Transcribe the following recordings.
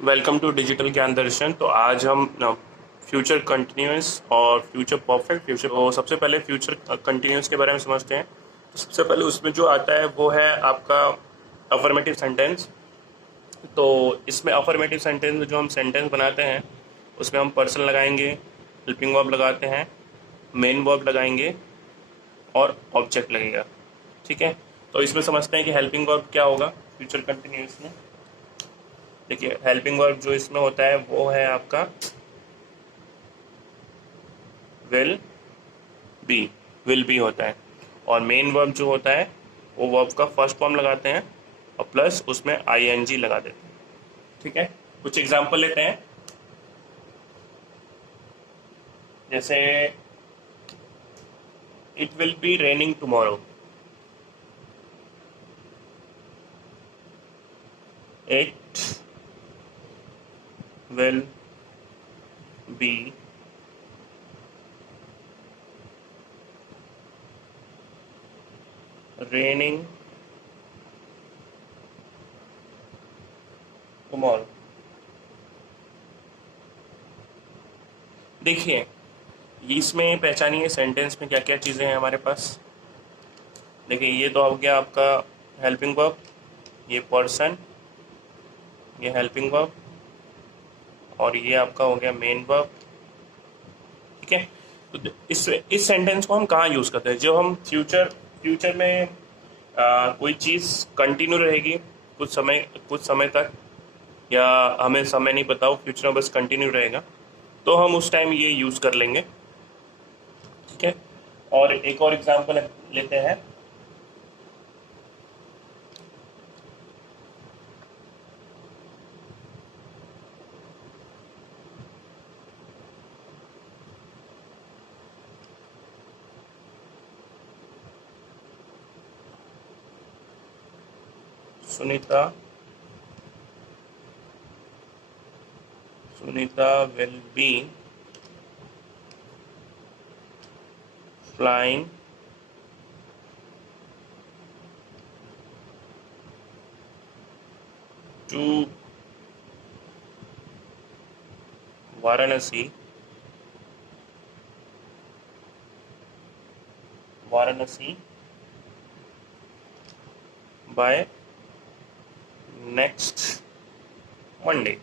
Welcome to digital ज्ञान दर्शन। तो आज हम फ्यूचर कंटिन्यूस और फ्यूचर परफेक्ट फ्यूचर वो सबसे पहले फ्यूचर कंटिन्यूस के बारे में समझते हैं। तो सबसे पहले उसमें जो आता है वो है आपका अफर्मेटिव सेंटेंस। तो इसमें अफर्मेटिव सेंटेंस में जो हम सेंटेंस बनाते हैं उसमें हम पर्सन लगाएंगे, हेल्पिंग वर्ब लगाते हैं, मेन वर्ब लगाएंगे और ऑब्जेक्ट लगेगा। ठीक है, तो इसमें समझते हैं कि हेल्पिंग वर्ब क्या होगा फ्यूचर कंटिन्यूस में। देखिए, हेल्पिंग वर्ब जो इसमें होता है वो है आपका विल बी। विल बी होता है। और मेन वर्ब जो होता है वो वर्ब का फर्स्ट फॉर्म लगाते हैं और प्लस उसमें आईएनजी लगा देते हैं। ठीक है, कुछ एग्जांपल लेते हैं। जैसे it will be raining tomorrow. It will be raining tomorrow. देखिए, इसमें पहचानिए सेंटेंस में क्या क्या चीज़ें हैं हमारे पास। देखिए, ये तो हो गया आपका हेल्पिंग वर्ब, ये पर्सन, ये हेल्पिंग वर्ब और ये आपका हो गया मेन वर्ब। ठीक है, तो इस सेंटेंस को हम कहाँ यूज़ करते हैं? जो हम फ्यूचर फ्यूचर में कोई चीज़ कंटिन्यू रहेगी कुछ समय तक, या हमें समय नहीं पता, वो फ्यूचर में बस कंटिन्यू रहेगा, तो हम उस टाइम ये यूज़ कर लेंगे। ठीक है, और एक और एग्जांपल लेते हैं। Sunita Sunita will be flying to Varanasi Varanasi by next Monday.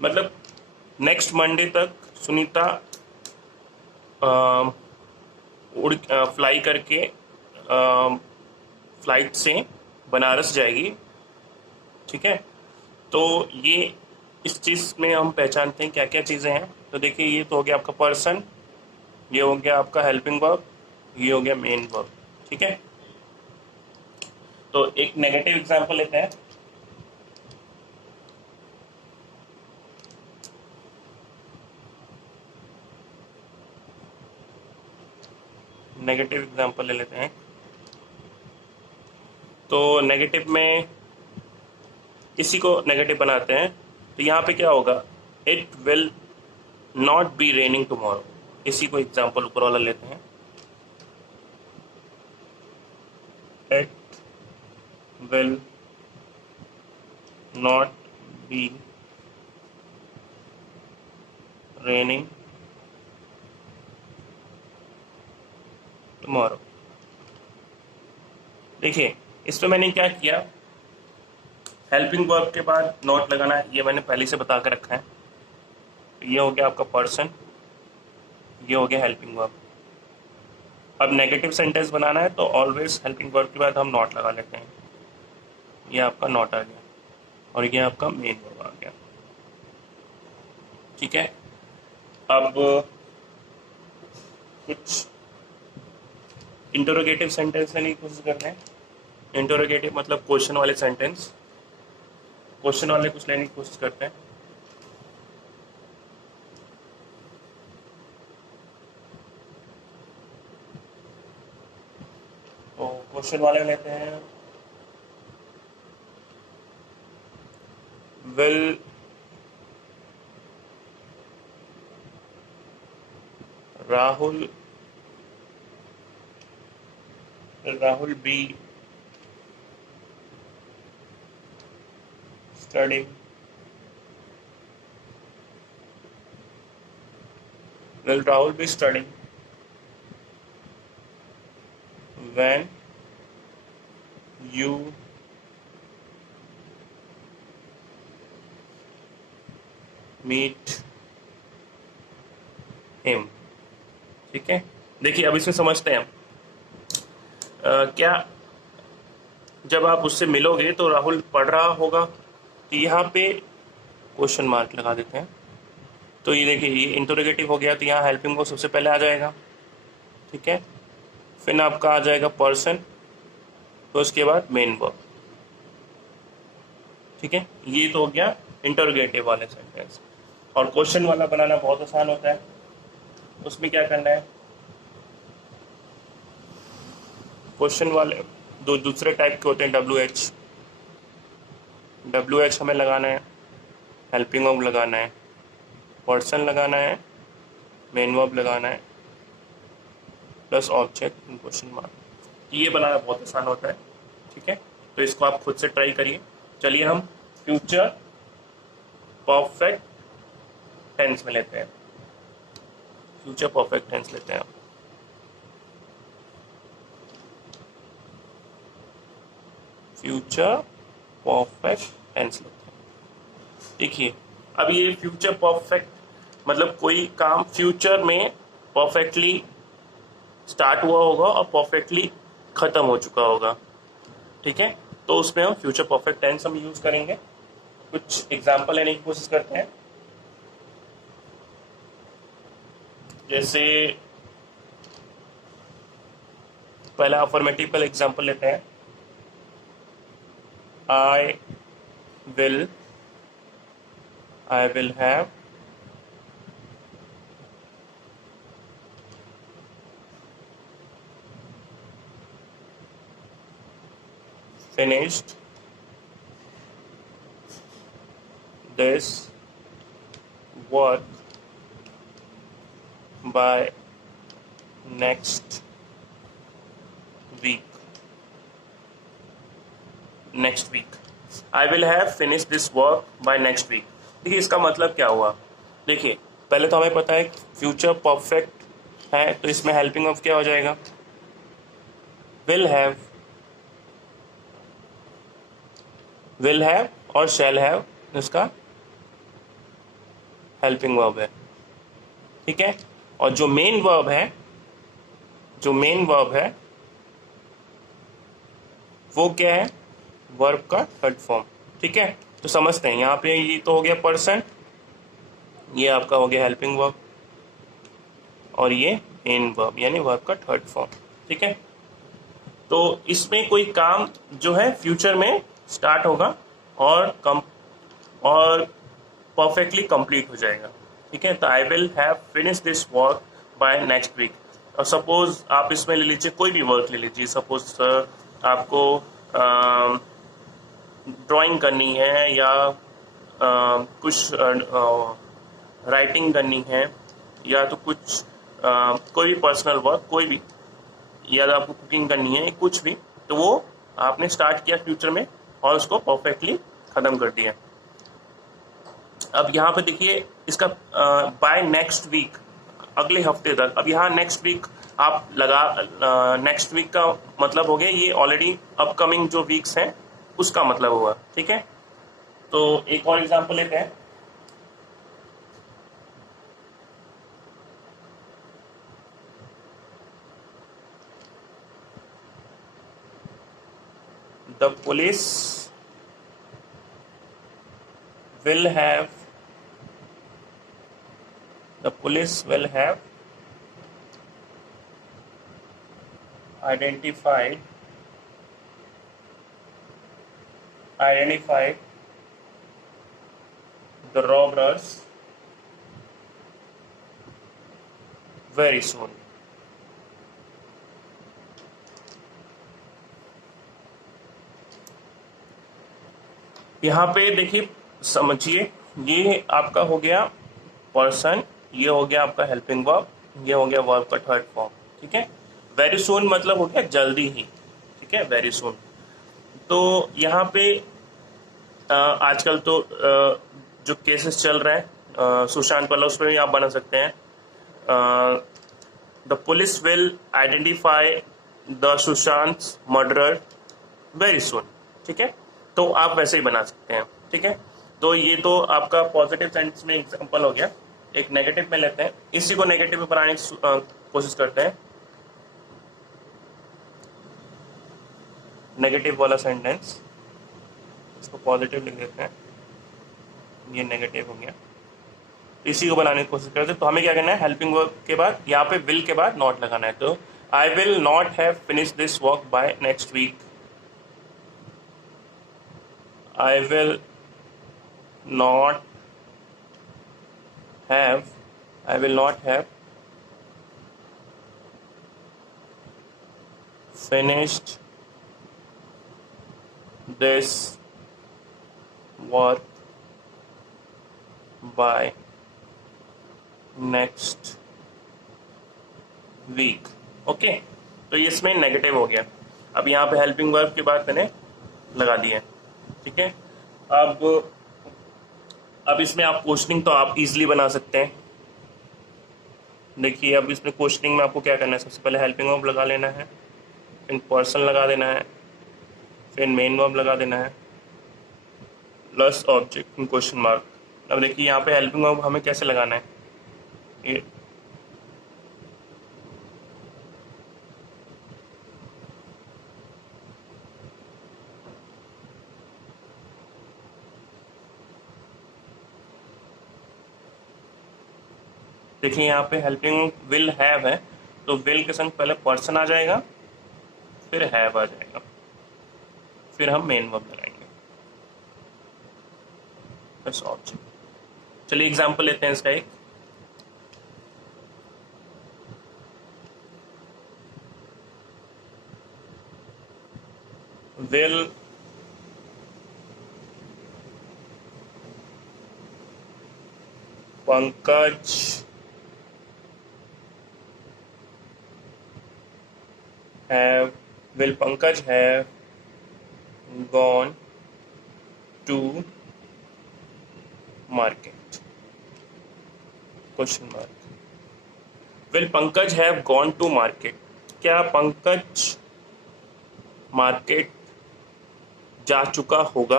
मतलब नेक्स्ट मंडे तक सुनीता उड़ फ्लाई करके फ्लाइट से बनारस जाएगी। ठीक है, तो ये इस चीज़ में हम पहचानते हैं क्या क्या चीज़ें हैं। तो देखिए, ये तो हो गया आपका पर्सन, ये हो गया आपका हेल्पिंग वर्ब, ये हो गया मेन वर्ब। ठीक है, तो एक नेगेटिव एग्जांपल लेते हैं। नेगेटिव एग्जांपल ले लेते हैं। तो नेगेटिव में इसी को नेगेटिव बनाते हैं। तो यहाँ पे क्या होगा? It will not be raining tomorrow. इसी को एग्जांपल ऊपर वाला लेते हैं। It will not be raining tomorrow. देखिए, इस पे मैंने क्या किया, हेल्पिंग वर्ब के बाद नॉट लगाना है, ये मैंने पहले से बता कर रखा है। तो ये हो गया आपका पर्सन, ये हो गया हेल्पिंग वर्ब। अब नेगेटिव सेंटेंस बनाना है तो ऑलवेज हेल्पिंग वर्ब के बाद हम नॉट लगा लेते हैं। ये आपका नॉट आ गया और ये आपका मेन वर्ब आ गया। ठीक है, अब कुछ इंटरोगेटिव सेंटेंस लेने की कोशिश करते हैं। इंटरोगेटिव मतलब क्वेश्चन वाले सेंटेंस, क्वेश्चन वाले कुछ लेने की कोशिश करते हैं। तो क्वेश्चन वाले लेते हैं। Will Rahul Rahul be studying? Will Rahul be studying when you meet him? ठीक है, देखिए अब इसमें समझते हैं हम। क्या जब आप उससे मिलोगे तो राहुल पढ़ रहा होगा, तो यहाँ पे क्वेश्चन मार्क लगा देते हैं। तो ये देखिए ये इंटरोगेटिव हो गया, तो यहाँ हेल्पिंग वर्ब सबसे पहले आ जाएगा। ठीक है, फिर आपका आ जाएगा पर्सन, तो उसके बाद मेन वर्ब। ठीक है, ये तो हो गया इंटरोगेटिव वाले सेंटेंस। और क्वेश्चन वाला बनाना बहुत आसान होता है। उसमें क्या करना है, क्वेश्चन वाले दो दूसरे टाइप के होते हैं, WH हमें लगाना है, हेल्पिंग वर्ब लगाना है, पर्सन लगाना है, मेन वर्ब लगाना है, प्लस ऑब्जेक्ट क्वेश्चन मार्क। ये बनाना बहुत आसान होता है। ठीक है, तो इसको आप खुद से ट्राई करिए। चलिए हम फ्यूचर परफेक्ट टेंस में लेते हैं। फ्यूचर परफेक्ट टेंस लेते हैं। फ्यूचर परफेक्ट टेंस लेते हैं। देखिए अब ये फ्यूचर परफेक्ट मतलब कोई काम फ्यूचर में परफेक्टली स्टार्ट हुआ होगा और परफेक्टली खत्म हो चुका होगा। ठीक है, तो उसमें हम फ्यूचर परफेक्ट टेंस हम यूज करेंगे। कुछ एग्जांपल लेने की कोशिश करते हैं। जैसे पहला अफर्मेटिव का एग्जांपल लेते हैं। I will have finished this work by next week. Next week, I will have finish this work by next week. देखिए इसका मतलब क्या हुआ। देखिए पहले तो हमें पता है फ्यूचर परफेक्ट है, तो इसमें हेल्पिंग ऑफ क्या हो जाएगा, विल हैव और शैल हैव इसका हेल्पिंग वर्ब है। ठीक है, और जो मेन वर्ब है वो क्या है, वर्ब का थर्ड फॉर्म। ठीक है, तो समझते हैं। यहाँ पे ये तो हो गया पर्सन, ये आपका हो गया हेल्पिंग वर्ब, और ये मेन वर्ब यानी वर्ब का थर्ड फॉर्म। ठीक है, तो इसमें कोई काम जो है फ्यूचर में स्टार्ट होगा और परफेक्टली कंप्लीट हो जाएगा। ठीक है, तो I will have finish this work by next week. और सपोज आप इसमें ले लीजिए, कोई भी वर्क ले लीजिए। सपोज आपको ड्राइंग करनी है या कुछ राइटिंग करनी है या तो कुछ कोई भी पर्सनल वर्क, कोई भी, या आपको कुकिंग करनी है, कुछ भी, तो वो आपने स्टार्ट किया फ्यूचर में और उसको परफेक्टली ख़त्म कर दिया। अब यहाँ पे देखिए इसका बाय नेक्स्ट वीक, अगले हफ्ते तक। अब यहाँ नेक्स्ट वीक आप लगा, नेक्स्ट वीक का मतलब हो गया ये ऑलरेडी अपकमिंग जो वीक्स हैं उसका मतलब हुआ। ठीक है, तो एक और एग्जांपल लेते हैं। The police will have identified the robbers very soon. यहाँ पे देखिए समझिए, ये आपका हो गया पर्सन, ये हो गया आपका हेल्पिंग वर्ब, ये हो गया वर्ब का थर्ड फॉर्म। ठीक है, वेरी सून मतलब हो गया जल्दी ही। ठीक है, वेरी सून। तो यहाँ पे आजकल तो जो केसेस चल रहे हैं सुशांत वाला, उसमें भी आप बना सकते हैं the police will identify the Sushant murderer very soon. ठीक है, तो आप वैसे ही बना सकते हैं। ठीक है, तो ये तो आपका पॉजिटिव सेंस में एग्जांपल हो गया। एक नेगेटिव में लेते हैं, इसी को नेगेटिव में बनाने की कोशिश करते हैं। नेगेटिव वाला सेंटेंस, इसको पॉजिटिव लिख देते हैं, ये नेगेटिव हो गया। इसी को बनाने की कोशिश करते हैं। तो हमें क्या करना है, हेल्पिंग वर्ब के बाद यहाँ पे विल के बाद नॉट लगाना है। तो I will not have finish this work by next week. I will not have finished this work by next week। Okay, तो ये इसमें नेगेटिव हो गया। अब यहाँ पे हेल्पिंग वर्ब के बाद मैंने लगा दिया। ठीक है, अब इसमें आप क्वेश्चनिंग तो आप इजीली बना सकते हैं। देखिए, अब इसमें क्वेश्चनिंग में आपको क्या करना है, सबसे पहले हेल्पिंग वर्ब लगा लेना है, फिर पर्सन लगा देना है, फिर मेन वर्ब लगा देना है, plus object in question mark. अब देखिए यहाँ पे हेल्पिंग वर्ब हमें कैसे लगाना है, ये देखिए यहाँ पे हेल्पिंग विल हैव है, तो विल के संग पहले पर्सन आ जाएगा, फिर हैव आ जाएगा, फिर हम मेन वर्ब लगाएंगे, बस ऑब्जेक्ट। चलिए एग्जांपल लेते हैं इसका एक। Will Pankaj will Pankaj have gone to market? Question mark. Will Pankaj have gone to market? क्या पंकज मार्केट जा चुका होगा?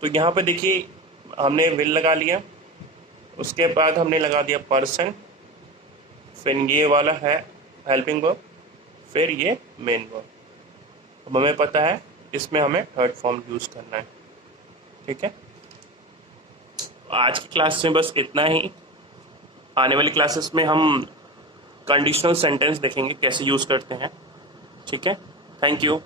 तो यहाँ पे देखिए हमने विल लगा लिया, उसके बाद हमने लगा दिया पर्सन, फिर ये वाला है हेल्पिंग वर्ब, फिर ये मेन वर्ब। अब हमें पता है इसमें हमें थर्ड फॉर्म यूज़ करना है। ठीक है, आज की क्लास में बस इतना ही। आने वाली क्लासेस में हम कंडीशनल सेंटेंस देखेंगे कैसे यूज़ करते हैं। ठीक है, थैंक यू।